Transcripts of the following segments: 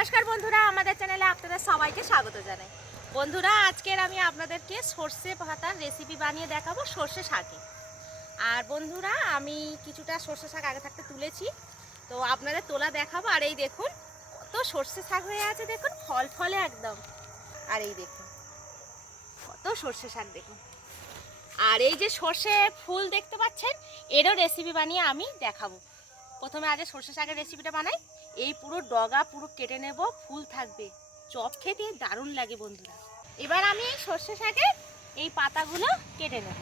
নমস্কার বন্ধুরা, আমাদের চ্যানেলে আপনাদের সবাইকে স্বাগত জানাই। বন্ধুরা, আজকের আমি আপনাদেরকে সর্ষে পাতার রেসিপি বানিয়ে দেখাবো, সর্ষে শাকে। আর বন্ধুরা, আমি কিছুটা সর্ষে শাক আগে থাকতে তুলেছি, তো আপনাদের তোলা দেখাবো। আর এই দেখুন, কত সর্ষে শাক হয়ে আছে, দেখুন, ফল ফলে একদম। আর এই দেখুন, কত সর্ষে শাক দেখুন। আর এই যে সর্ষে ফুল দেখতে পাচ্ছেন, এরও রেসিপি বানিয়ে আমি দেখাবো। প্রথমে আগে সর্ষে শাকের রেসিপিটা বানাই। এই পুরো ডগা পুরো কেটে নেব, ফুল থাকবে। চপ খেতে দারুণ লাগে বন্ধুরা। এবার আমি এই সর্ষে শাকের এই পাতাগুলো কেটে নেব।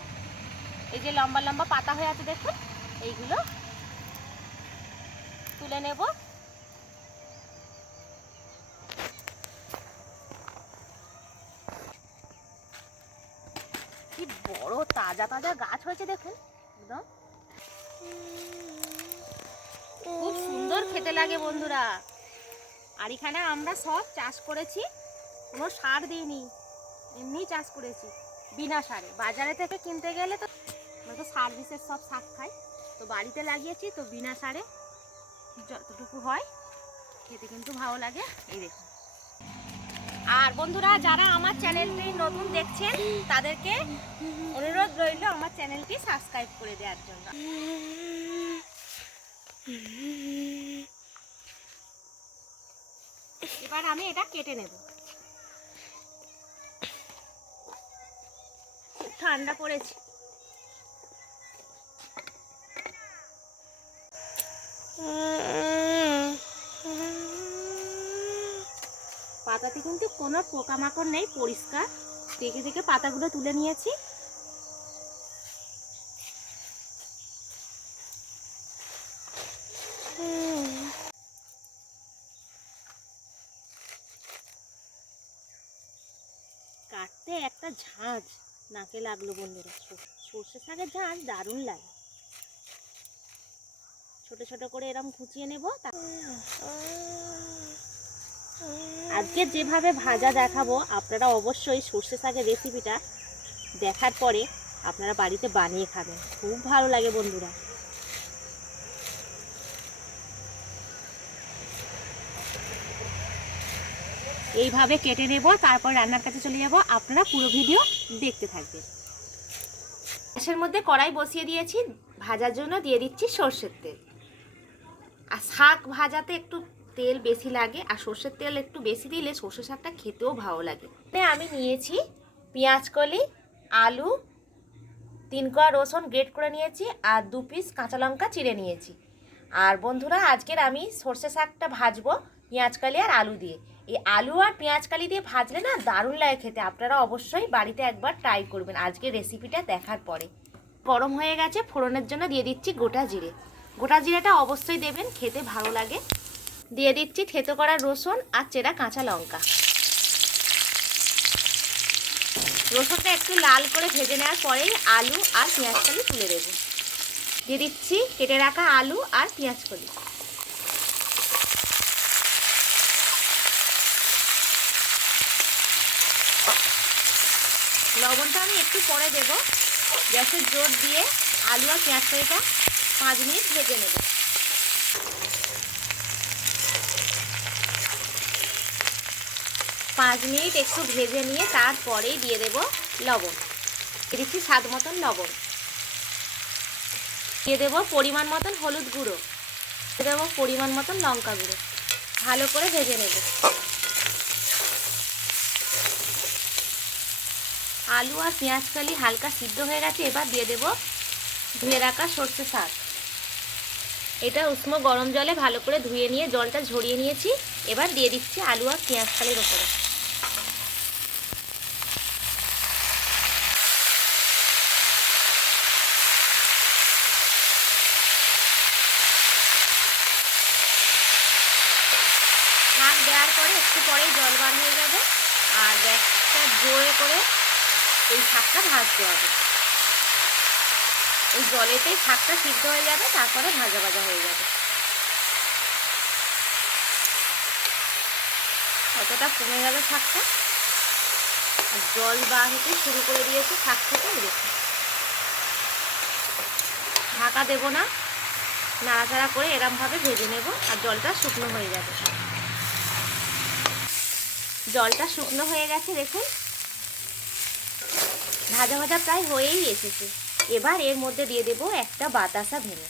এই যে লম্বা লম্বা পাতা হয়ে আছে দেখুন, এইগুলো তুলে নেব। কি বড় তাজা তাজা গাছ হয়েছে দেখুন, একদম। সুন্দর খেতে লাগে বন্ধুরা। আর এখানে আমরা সব চাষ করেছি, কোনো সার দিইনি, এমনি চাষ করেছি, বিনা সারে। বাজারে থেকে কিনতে গেলে তো আমরা তো সার বিষের সব শাক খাই, তো বাড়িতে লাগিয়েছি, তো বিনা সারে যতটুকু হয়, খেতে কিন্তু ভালো লাগে। এই দেখুন। আর বন্ধুরা, যারা আমার চ্যানেলটি নতুন দেখছেন, তাদেরকে অনুরোধ রইল আমার চ্যানেলটি সাবস্ক্রাইব করে দেওয়ার জন্য। এবার আমি এটা কেটে নেব। ঠান্ডা পড়েছে। পাতাতে কিন্তু কোনো পোকামাকড় নেই, পরিষ্কার। দেখে দেখে পাতাগুলো তুলে নিয়েছি। একটা ঝাঁঝ নাকে লাগল বন্ধুরা। সর্ষে শাকের ঝাঁঝ দারুণ লাগে। ছোট ছোট করে এরকম কুচিয়ে নেব আজকে যেভাবে ভাজা দেখাবো, আপনারা অবশ্যই সর্ষে শাকের রেসিপিটা দেখার পরে আপনারা বাড়িতে বানিয়ে খাবেন। খুব ভালো লাগে বন্ধুরা। এইভাবে কেটে নেব, তারপর রান্নার কাছে চলে যাব। আপনারা পুরো ভিডিও দেখতে থাকবেন। গ্যাসের মধ্যে কড়াই বসিয়ে দিয়েছি, ভাজার জন্য দিয়ে দিচ্ছি সর্ষের তেল। আর শাক ভাজাতে একটু তেল বেশি লাগে, আর সর্ষের তেল একটু বেশি দিলে সর্ষে শাকটা খেতেও ভালো লাগে। আমি নিয়েছি পেঁয়াজ কলি, আলু, তিন কোয়া রসুন গ্রেট করে নিয়েছি, আর দু পিস কাঁচা লঙ্কা চিড়ে নিয়েছি। আর বন্ধুরা, আজকের আমি সর্ষে শাকটা ভাজবো পেঁয়াজ কালি আর আলু দিয়ে। এই আলু আর পেঁয়াজ কালি দিয়ে ভাজলে না দারুণ লাগে খেতে। আপনারা অবশ্যই বাড়িতে একবার ট্রাই করবেন। আজকে রেসিপিটা দেখার পরে। গরম হয়ে গেছে, ফোড়নের জন্য দিয়ে দিচ্ছি গোটা জিরে। গোটা জিরেটা অবশ্যই দেবেন, খেতে ভালো লাগে। দিয়ে দিচ্ছি থেতো করা রসুন আর চেরা কাঁচা লঙ্কা। রসুনটা একটু লাল করে ভেজে নেওয়ার পরেই আলু আর পেঁয়াজকলি তুলে দেব। দিয়ে দিচ্ছি কেটে রাখা আলু আর পেঁয়াজকলি। লবণটা আমি একটু পরে দেব। গ্যাসের জোর দিয়ে আলু আর পেঁয়াজ কলিটা পাঁচ মিনিট ভেজে নেব। পাঁচ মিনিট একটু ভেজে নিয়ে তারপরেই দিয়ে দেব লবণ। দিচ্ছি স্বাদ মতন লবণ। দিয়ে দেবো পরিমাণ মতন হলুদ গুঁড়ো। দিয়ে দেবো পরিমাণ মতন লঙ্কা গুঁড়ো। ভালো করে ভেজে নেব। আলু আর পেঁয়াজ কালি হালকা সিদ্ধ হয়ে গেছে, এবার দিয়ে দেব ধুয়ে রাখা সর্ষে শাক। এটা উষ্ণ গরম জলে ভালো করে ধুয়ে নিয়ে জলটা ঝরিয়ে নিয়েছি, এবার দিয়ে দিচ্ছি আলু আর পেঁয়াজ কালির ওপরে। শাক দেওয়ার পরে একটু পরেই জল বার হয়ে যাবে, আর গ্যাসটা জোরে করে এই শাকটা ভাজতে হবে। এই জলেতেই শাকটা সিদ্ধ হয়ে যাবে, তারপরে ভাজা ভাজা হয়ে যাবে। কতটা কমে গেল শাকটা আর জল বার হতে শুরু করে দিয়েছে শাক থেকে দেখুন। ঢাকা দেবো না, নাড়াচাড়া করে এরমভাবে ভেজে নেব, আর জলটা শুকনো হয়ে যাবে। জলটা শুকনো হয়ে গেছে, দেখুন। ভাজা ভাজা প্রায় হয়েই এসেছে। এবার এর মধ্যে দিয়ে দেবো একটা বাতাসা ভেঙে।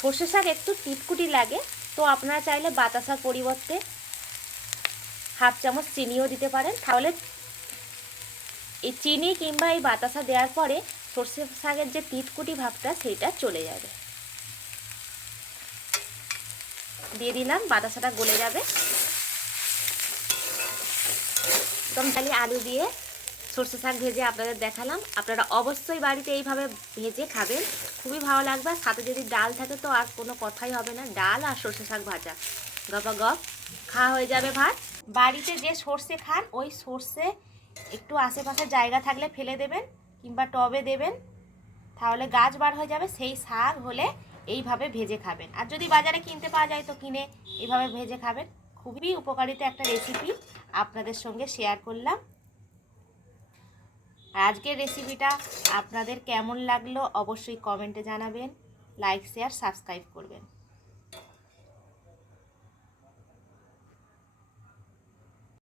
সর্ষে শাক একটু টিটকুটি লাগে, তো আপনারা চাইলে বাতাসার পরিবর্তে হাফ চামচ চিনিও দিতে পারেন। তাহলে এই চিনি কিংবা এই বাতাসা দেওয়ার পরে সর্ষে শাকের যে তিতকুটি ভাবটা, সেইটা চলে যাবে। দিয়ে দিলাম, বাতাসাটা গলে যাবে। একদম খালি আলু দিয়ে সর্ষে শাক ভেজে আপনাদের দেখালাম। আপনারা অবশ্যই বাড়িতে এইভাবে ভেজে খাবেন। খুবই ভালো লাগবে। সাথে যদি ডাল থাকে তো আর কোনো কথাই হবে না। ডাল আর সর্ষে শাক ভাজা। গপা, গপ খাওয়া হয়ে যাবে ভাত। বাড়িতে যে সর্ষে খান, ওই সর্ষে একটু আশেপাশে জায়গা থাকলে ফেলে দেবেন কিংবা টবে দেবেন। তাহলে গাছ বার হয়ে যাবে। সেই শাক হলে এইভাবে ভেজে খাবেন। আর যদি বাজারে কিনতে পাওয়া যায় তো কিনে এইভাবে ভেজে খাবেন। খুবই উপকারিতা একটা রেসিপি আপনাদের সঙ্গে শেয়ার করলাম। আজকের রেসিপিটা আপনাদের কেমন লাগল অবশ্যই কমেন্টে জানাবেন। লাইক শেয়ার সাবস্ক্রাইব করবেন।